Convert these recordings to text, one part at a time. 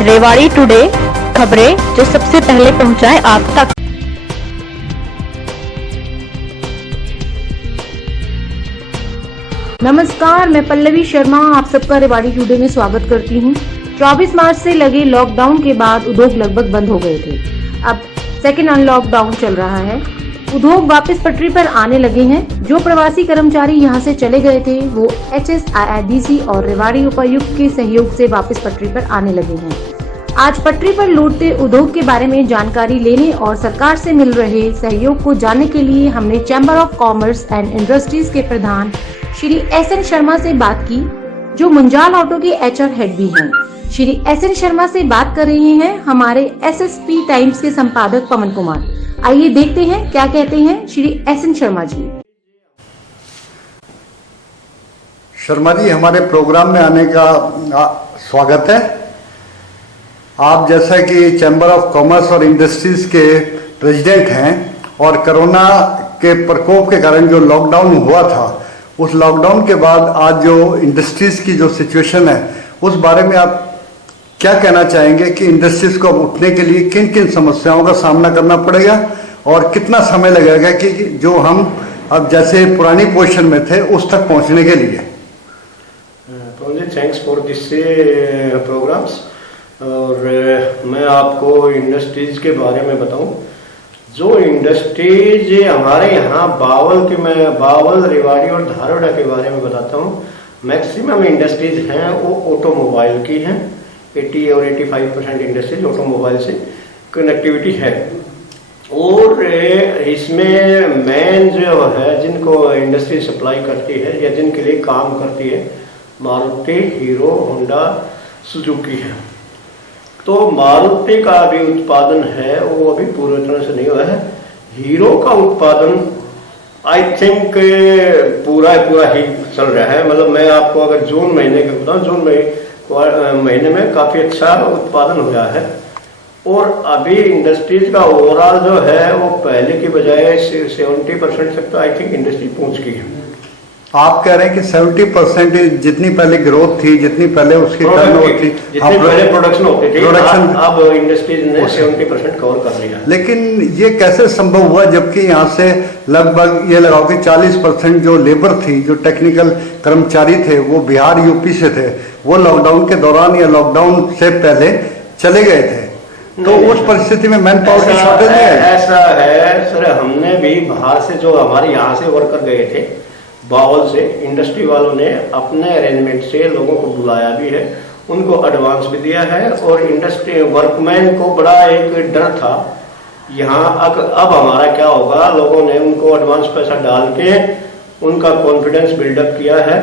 Rewari today, खबरें जो सबसे पहले पहुंचाए आप तक। नमस्कार, मैं पल्लवी शर्मा आप सबका रेवाड़ी टुडे में स्वागत करती हूं। 24 मार्च से लगे लॉकडाउन के बाद उद्योग लगभग बंद हो गए थे। अब सेकेंड अनलॉकडाउन चल रहा है। उद्योग वापस पटरी पर आने लगे हैं। जो प्रवासी कर्मचारी यहां से चले गए थे वो HSIIDC और रेवाड़ी उपायुक्त के सहयोग से वापस पटरी पर आने लगे हैं। आज पटरी पर लौटते उद्योग के बारे में जानकारी लेने और सरकार से मिल रहे सहयोग को जानने के लिए हमने chamber of commerce and industries के प्रधान श्री SN शर्मा से बात की, जो मुंजाल ऑटो के HR हेड भी हैं। श्री SN शर्मा से बात कर रहे हैं हमारे SSP टाइम्स के संपादक पवन कुमार। आइए देखते हैं क्या कहते हैं श्री SN शर्मा जी। शर्मा जी, हमारे प्रोग्राम में आने का स्वागत है। आप जैसा कि चैम्बर ऑफ कॉमर्स और इंडस्ट्रीज के प्रेसिडेंट हैं और कोरोना के प्रकोप के कारण जो लॉकडाउन हुआ था, उस लॉकडाउन के बाद आज जो इंडस्ट्रीज की जो सिचुएशन है उस बारे में आप क्या कहना चाहेंगे कि इंडस्ट्रीज को अब उठने के लिए किन किन समस्याओं का सामना करना पड़ेगा और कितना समय लगेगा कि जो हम अब जैसे पुरानी पोजीशन में थे उस तक पहुंचने के लिए? Thanks for this programs. और मैं आपको इंडस्ट्रीज के बारे में बताऊं। जो इंडस्ट्रीज हमारे यहाँ बावल, रेवाड़ी और धारवाड़ा के बारे में बताता हूँ। मैक्सिमम इंडस्ट्रीज हैं वो ऑटोमोबाइल की हैं। 80 और 85% इंडस्ट्रीज ऑटोमोबाइल से कनेक्टिविटी है। और इसमें मेन जो है जिनको इंडस्ट्री सप्लाई करती है या जिनके लिए काम करती है, मारुति, हीरो, होंडा, सुजुकी है। तो मारुति का भी उत्पादन है वो अभी पूरी तरह से नहीं हुआ है। हीरो का उत्पादन आई थिंक पूरा ही चल रहा है। मतलब मैं आपको अगर जून महीने के बताऊं, जून महीने में काफी अच्छा उत्पादन हुआ है। और अभी इंडस्ट्रीज का ओवरऑल जो है वो पहले की बजाय 70% तक तो आई थिंक इंडस्ट्री पहुंच गई है। आप कह रहे हैं कि 70% जितनी पहले ग्रोथ थी, जितनी पहले उसकी टर्नओवर थी, जितनी पहले प्रोडक्शन होती थी, अब इंडस्ट्रीज ने 70% कवर कर लिया। लेकिन ये कैसे संभव हुआ जबकि यहाँ से लगभग ये लगाओ कि 40% जो लेबर थी, जो टेक्निकल कर्मचारी थे वो बिहार, यूपी से थे, वो लॉकडाउन के दौरान या लॉकडाउन से पहले चले गए थे। तो उस परिस्थिति में मैन पावर की शॉर्टेज नहीं है? ऐसा है सर, हमने भी बाहर से जो हमारे यहाँ से वर्कर गए थे बावल से, इंडस्ट्री वालों ने अपने अरेंजमेंट से लोगों को बुलाया भी है, उनको एडवांस भी दिया है। और इंडस्ट्री वर्कमैन को बड़ा एक डर था यहाँ अब हमारा क्या होगा। लोगों ने उनको एडवांस पैसा डाल के उनका कॉन्फिडेंस बिल्डअप किया है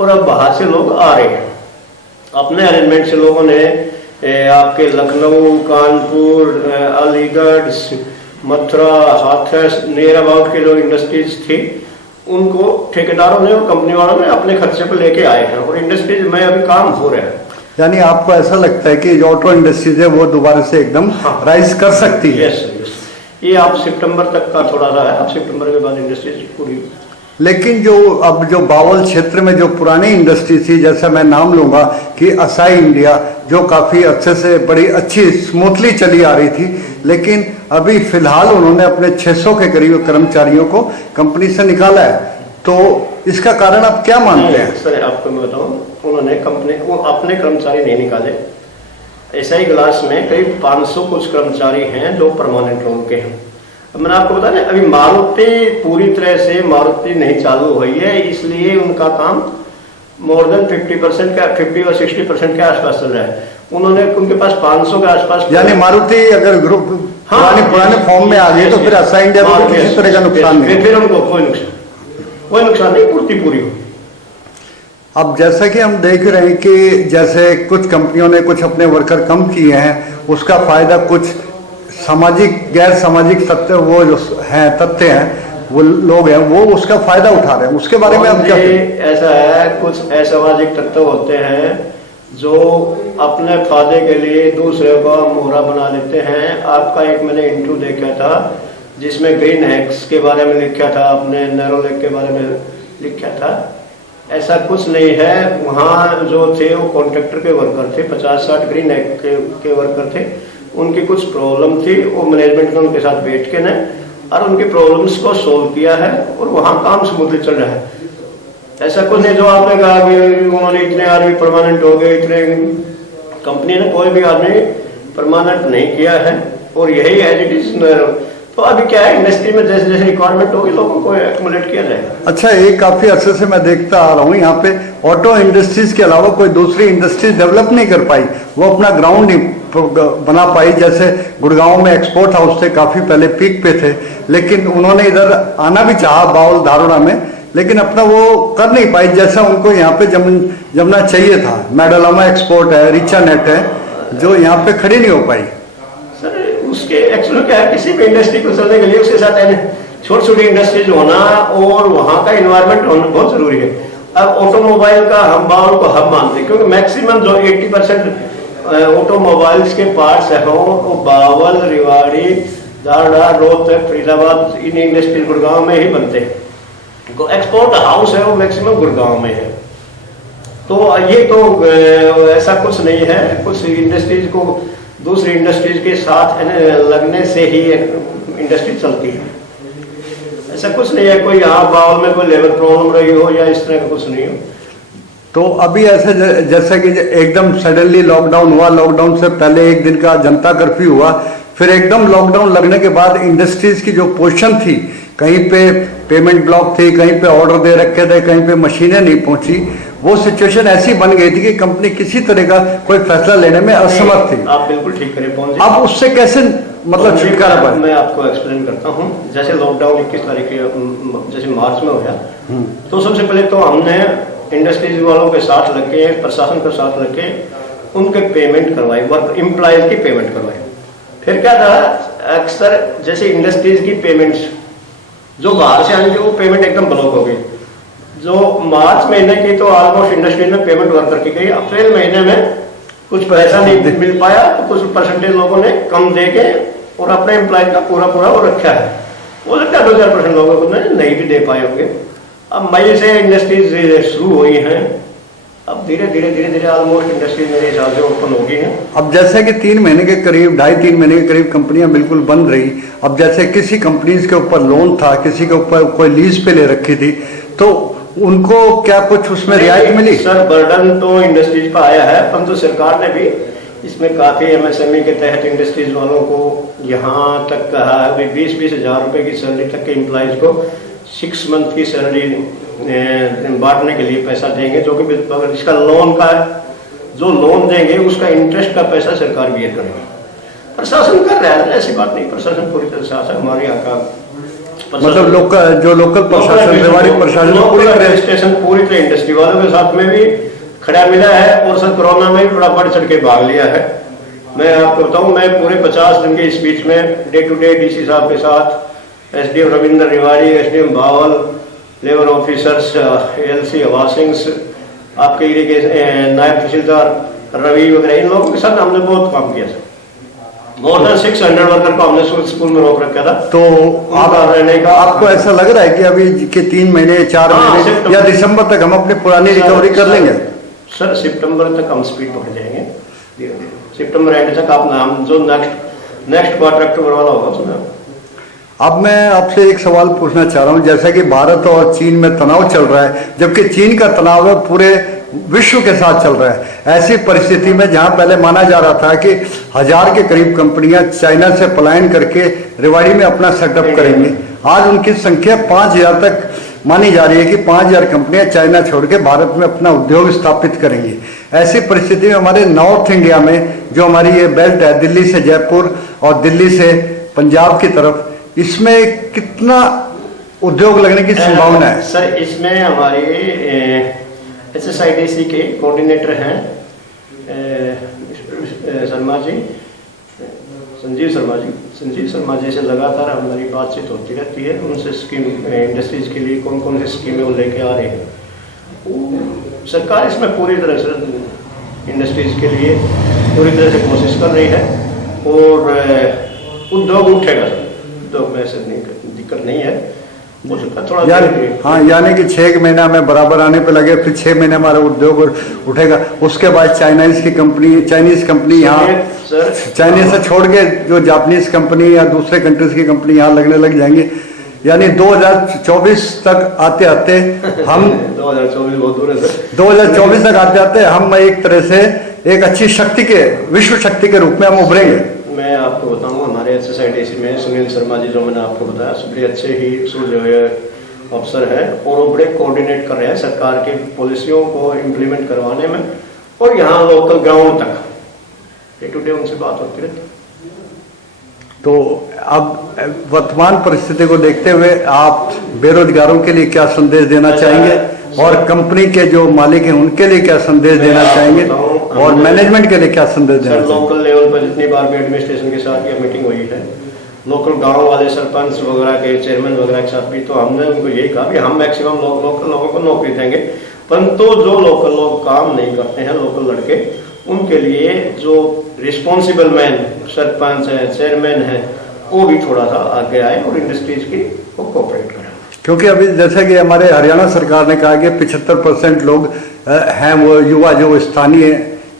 और अब बाहर से लोग आ रहे हैं। अपने अरेंजमेंट से लोगों ने आपके लखनऊ, कानपुर, अलीगढ़, मथुरा, हाथरस, नियर अबाउट के जो इंडस्ट्रीज थी उनको ठेकेदारों ने और कंपनी वालों ने अपने खर्चे पर लेके आए हैं और इंडस्ट्रीज में अभी काम हो रहा है। यानी आपको ऐसा लगता है कि जो ऑटो इंडस्ट्रीज है वो दोबारा से एकदम राइज कर सकती है? यस। ये आप सितंबर तक का थोड़ा सा है, अब सितंबर के बाद इंडस्ट्रीज पूरी। लेकिन जो बावल क्षेत्र में जो पुरानी इंडस्ट्री थी, जैसा मैं नाम लूंगा कि असाई इंडिया, जो काफी अच्छे से बड़ी अच्छी स्मूथली चली आ रही थी, लेकिन अभी फिलहाल उन्होंने अपने 600 के करीब कर्मचारियों को कंपनी से निकाला है। तो इसका कारण आप क्या मानते हैं? सर आपको मैं बताऊं, उन्होंने वो अपने कर्मचारी नहीं निकाले। एसआई ग्लास में करीब 500 कुछ कर्मचारी हैं जो परमानेंट रोल के हैं। मैंने आपको बताया अभी मारुति पूरी तरह से मारुति नहीं चालू हुई है, इसलिए उनका काम मोर देन 50% का 50 और 60% के आसपास चल रहा है। उन्होंने उनके पास 500 के आसपास। यानी मारुति अगर ग्रुप पुराने फॉर्म में आ गई तो फिर असाई इंडिया को किसी तरह का नुकसान नहीं, फिर उनको कोई नुकसान नहीं, पूरी हो। अब जैसा कि हम देख रहे हैं कि जैसे कुछ कंपनियों ने कुछ अपने वर्कर कम किए हैं, उसका फायदा कुछ सामाजिक गैर सामाजिक तथ्य वो जो हैं वो लोग हैं वो उसका फायदा उठा रहे हैं। उसके बारे में आप क्या? ऐसा है, कुछ असामाजिक तत्व होते हैं जो अपने फायदे के लिए दूसरे को मोहरा बना लेते हैं। आपका एक मैंने इंटरव्यू देखा था जिसमें ग्रीन हैक्स के बारे में लिखा था, अपने नैरो लेक के बारे में लिखा था। ऐसा कुछ नहीं है। वहाँ जो थे वो कॉन्ट्रैक्टर के वर्कर थे, 50-60 ग्रीन एक्ट के वर्कर थे। उनकी कुछ प्रॉब्लम थी, वो मैनेजमेंट ने उनके साथ बैठ के न और उनकी प्रॉब्लम्स को सोल्व किया है और वहाँ काम स्मूथली चल रहा है। ऐसा कुछ नहीं जो आपने कहा कि उन्होंने इतने आदमी परमानेंट हो गए, इतने कंपनी ने कोई भी आदमी परमानेंट नहीं किया है और यही एज इट इज। तो अभी क्या है, इंडस्ट्री में जैसे जैसे रिक्वायरमेंट होगी लोगों को एक्युमुलेट किया जाएगा। अच्छा, एक काफी अरसे से मैं देखता आ रहा हूँ यहाँ पे ऑटो इंडस्ट्रीज के अलावा कोई दूसरी इंडस्ट्रीज डेवलप नहीं कर पाई, वो अपना ग्राउंड नहीं बना पाई। जैसे गुड़गांव में एक्सपोर्ट हाउस थे, काफी पहले पीक पे थे, लेकिन उन्होंने इधर आना भी चाहा बाउल धारोड़ा में, लेकिन अपना वो कर नहीं पाई जैसा उनको यहाँ पे जमना चाहिए था। मेडलामा एक्सपोर्ट है, रिचा नेट है, जो यहाँ पे खड़ी नहीं हो पाई। सर उसके एक्चुअली क्या है, किसी भी इंडस्ट्री को चलने के लिए उसके साथ छोटी छोटी इंडस्ट्रीज होना और वहाँ का इन्वायरमेंट होना बहुत जरूरी है। अब ऑटोमोबाइल का हम बाउल को हम मानते हैं, क्योंकि मैक्सिमम जो 80% ऑटोमोबाइल्स के पार्ट्स है वो बावल, रेवाड़ी, दारड़ा, रोहतक, फरीदाबाद, इन इंडस्ट्री गुड़गांव में ही बनते हैं। तो एक्सपोर्ट हाउस है वो मैक्सिमम गुड़गांव में है। तो ये तो ऐसा कुछ नहीं है, कुछ इंडस्ट्रीज को दूसरी इंडस्ट्रीज के साथ लगने से ही इंडस्ट्री चलती है। ऐसा कुछ नहीं है कोई यहाँ बाउल में कोई लेबर प्रॉब्लम रही हो या इस तरह का कुछ नहीं हो। तो अभी ऐसे जैसे कि एकदम सडनली लॉकडाउन हुआ, लॉकडाउन से पहले एक दिन का जनता कर्फ्यू हुआ, फिर एकदम लॉकडाउन लगने के बाद इंडस्ट्रीज की जो पोजीशन थी, कहीं पे पेमेंट ब्लॉक थी, कहीं पे ऑर्डर दे रखे थे, कहीं पे मशीनें नहीं पहुंची, वो सिचुएशन ऐसी बन गई थी कि कंपनी किसी तरह का कोई फैसला लेने में असमर्थ थी। आप बिल्कुल ठीक करें पहुंचे। अब उससे कैसे मतलब छुटकारा पाए? मैं आपको एक्सप्लेन करता हूं। जैसे लॉकडाउन 21 तारीख जैसे मार्च में हो गया, तो सबसे पहले तो हमने इंडस्ट्रीज वालों के साथ लग के, प्रशासन के साथ लग के उनके पेमेंट करवाई, वर्क एम्प्लॉयज की पेमेंट करवाई। फिर क्या था, अक्सर जैसे इंडस्ट्रीज की पेमेंट्स जो बाहर से आनी थी वो पेमेंट एकदम ब्लॉक हो गई। जो मार्च महीने की तो ऑलमोस्ट इंडस्ट्री में पेमेंट वर्कर की गई। अप्रैल महीने में कुछ पैसा नहीं मिल पाया, तो कुछ परसेंटेज लोगों ने कम दे के और अपने एम्प्लॉय का पूरा वो रखा है। हो सकता है 2-4% लोगों को नहीं भी दे पाए होंगे। अब मई से इंडस्ट्रीज शुरू हुई हैं, अब धीरे धीरे ऑलमोस्ट इंडस्ट्री मेरे हिसाब से ओपन हो गई है। अब जैसे कि 3 महीने के करीब, 2.5-3 महीने के करीब कंपनियां बिल्कुल बंद रही। अब जैसे किसी कंपनीज के ऊपर लोन था, किसी के ऊपर कोई लीज पे ले रखी थी, तो उनको क्या कुछ उसमें रियायत मिली? सर बर्डन तो इंडस्ट्रीज पर आया है, परंतु सरकार ने भी इसमें काफी एमएसएमई के तहत इंडस्ट्रीज वालों को यहाँ तक कहा है 20-20 हजार रुपए की सैलरी तक के एम्प्लॉयज को 6 मंथ की सैलरी बांटने के लिए पैसा देंगे, जो कि अगर इसका लोन का जो लोन देंगे उसका इंटरेस्ट का पैसा सरकार बियर करेगी। प्रशासन कर रहा है, ऐसी बात नहीं, प्रशासन पूरी तरह से हमारे यहाँ का मतलब लोकल प्रशासन, रेवाड़ी प्रशासन स्टेशन पूरी तरह इंडस्ट्री वालों के साथ में भी खड़ा मिला है और सर कोरोना में भी बड़ा बढ़ चढ़ के भाग लिया है। मैं आपको बताऊं, मैं पूरे 50 दिन के स्पीच में डे टू डे डीसी साहब के साथ, SDM Ravindra Rewari, SDM Bawal, labour officers, LC हवासिंग्स, आपके एरिया के नायब तहसीलदार रवि वगैरह, इन लोगों के साथ हमने बहुत काम किया सर। मोर देन 600 वर्कर को हमने स्कूल में रोक रखा था। तो आपको ऐसा लग रहा है कि अभी के 3 महीने 4 महीने या दिसंबर तक हम अपनी पुरानी रिकवरी कर लेंगे? सर सितंबर तक हम स्पीड पकड़ जाएंगे धीरे धीरे। सितंबर एंड तक आप नाम जो नेक्स्ट क्वार्टर अक्टूबर वाला होगा उसमें। अब मैं आपसे एक सवाल पूछना चाह रहा हूं, जैसा कि भारत और चीन में तनाव चल रहा है, जबकि चीन का तनाव है पूरे विश्व के साथ चल रहा है। ऐसी परिस्थिति में जहां पहले माना जा रहा था कि 1000 के करीब कंपनियां चाइना से पलायन करके रेवाड़ी में अपना सेटअप करेंगी, आज उनकी संख्या 5000 तक मानी जा रही है कि 5000 कंपनियां चाइना छोड़ के भारत में अपना उद्योग स्थापित करेंगी। ऐसी परिस्थिति में हमारे नॉर्थ इंडिया में जो हमारी ये बेल्ट है, दिल्ली से जयपुर और दिल्ली से पंजाब की तरफ, इसमें कितना उद्योग लगने की संभावना है? सर इसमें हमारे SSIDC के कोऑर्डिनेटर हैं शर्मा जी, संजीव शर्मा जी से लगातार हमारी बातचीत होती रहती है। उनसे स्कीम इंडस्ट्रीज के लिए कौन कौन सी स्कीमें वो लेके आ रहे हैं। सरकार इसमें पूरी तरह से इंडस्ट्रीज के लिए पूरी तरह से कोशिश कर रही है और उद्योग उठेगा सर, उद्योग में ऐसे दिक्कत नहीं है। हो सकता है थोड़ा यानी हाँ, यानी कि 6 महीना में बराबर आने पे लगे, फिर 6 महीने हमारा उद्योग उठेगा। उसके बाद चाइनीज कंपनी यहाँ, चाइनीज से छोड़ के जो जापानीज कंपनी या दूसरे कंट्रीज की कंपनी यहाँ लगने लग जाएंगी। यानी 2024 तक आते आते हम 2024 बहुत दूर है सर। 2024 तक आते आते हम एक तरह से एक अच्छी शक्ति के, विश्व शक्ति के रूप में हम उभरेंगे। मैं आपको बताऊं, हमारे SSIDC में सुनील शर्मा जी, जो मैंने आपको बताया, बड़े अच्छे ही जो है अफसर हैं और वो बड़े कोऑर्डिनेट कर रहे हैं सरकार की पॉलिसियों को इम्प्लीमेंट करवाने में, और यहाँ लोकल ग्राउंड तक डे टू डे उनसे बात होती रहती है। तो अब वर्तमान परिस्थिति को देखते हुए आप बेरोजगारों के लिए क्या संदेश देना चाहेंगे, और कंपनी के जो मालिक हैं उनके लिए क्या संदेश देना चाहेंगे, और मैनेजमेंट के लिए क्या संदेश देना चाहेंगे? लोकल लेवल पर जितनी बार भी एडमिनिस्ट्रेशन के साथ ये मीटिंग हुई है, लोकल गांव वाले सरपंच वगैरह के चेयरमैन वगैरह के साथ भी, तो हमने उनको यही कहा कि हम मैक्सिमम लोकल लोगों को नौकरी देंगे, परंतु जो लोकल लोग काम नहीं करते हैं, लोकल लड़के, उनके लिए जो रिस्पॉन्सिबल मैन सरपंच है, चेयरमैन है, वो भी थोड़ा सा आगे आए और इंडस्ट्रीज की को कोऑपरेट करें। क्योंकि अभी जैसे कि हमारे हरियाणा सरकार ने कहा कि 75% लोग हैं वो युवा जो स्थानीय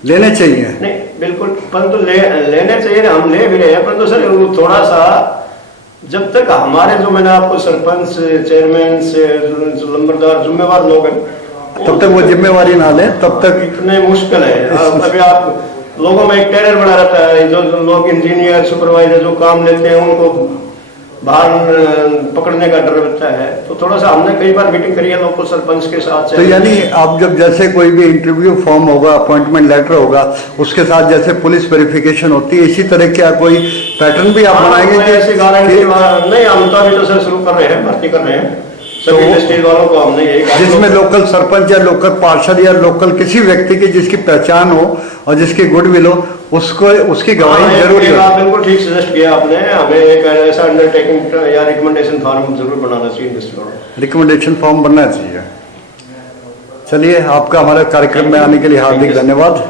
लेने चाहिए। नहीं बिल्कुल, परंतु लेने चाहिए, हम ले भी रहे हैं, परंतु सर थोड़ा सा जब तक हमारे जो मैंने आपको सरपंच, चेयरमैन से लंबरदार जिम्मेवार लोग हैं, तब तक वो जिम्मेवारी ना ले, तब तक इतने मुश्किल है। अभी आप लोगों में एक टेरर बना रहता है, जो लोग इंजीनियर, सुपरवाइजर जो काम लेते हैं उनको बाहर पकड़ने का डर रहता है। तो थोड़ा सा हमने कई बार मीटिंग करी है लोकल सरपंच के साथ। तो यानी आप जब जैसे कोई भी इंटरव्यू फॉर्म होगा, अपॉइंटमेंट लेटर होगा, उसके साथ जैसे पुलिस वेरिफिकेशन होती है, इसी तरह क्या कोई पैटर्न भी आप बनाएंगे? ऐसी गारंटी नहीं, हम तो अभी तो सर शुरू कर रहे हैं, भर्ती कर रहे हैं सभी इंडस्ट्रीज वालों को। हमने यही कहा जिसमें लोकल सरपंच या लोकल पार्षद या लोकल किसी व्यक्ति की जिसकी पहचान हो और जिसकी गुडविल हो, उसको उसकी गवाही जरूरी है। बिल्कुल ठीक सजेस्ट किया आपने, हमें एक ऐसा अंडरटेकिंग या रिकमेंडेशन फॉर्म जरूर बनाना चाहिए इंडस्ट्री वालों। रिकमेंडेशन फॉर्म बनना चाहिए। चलिए, आपका हमारे कार्यक्रम में आने के लिए हार्दिक धन्यवाद।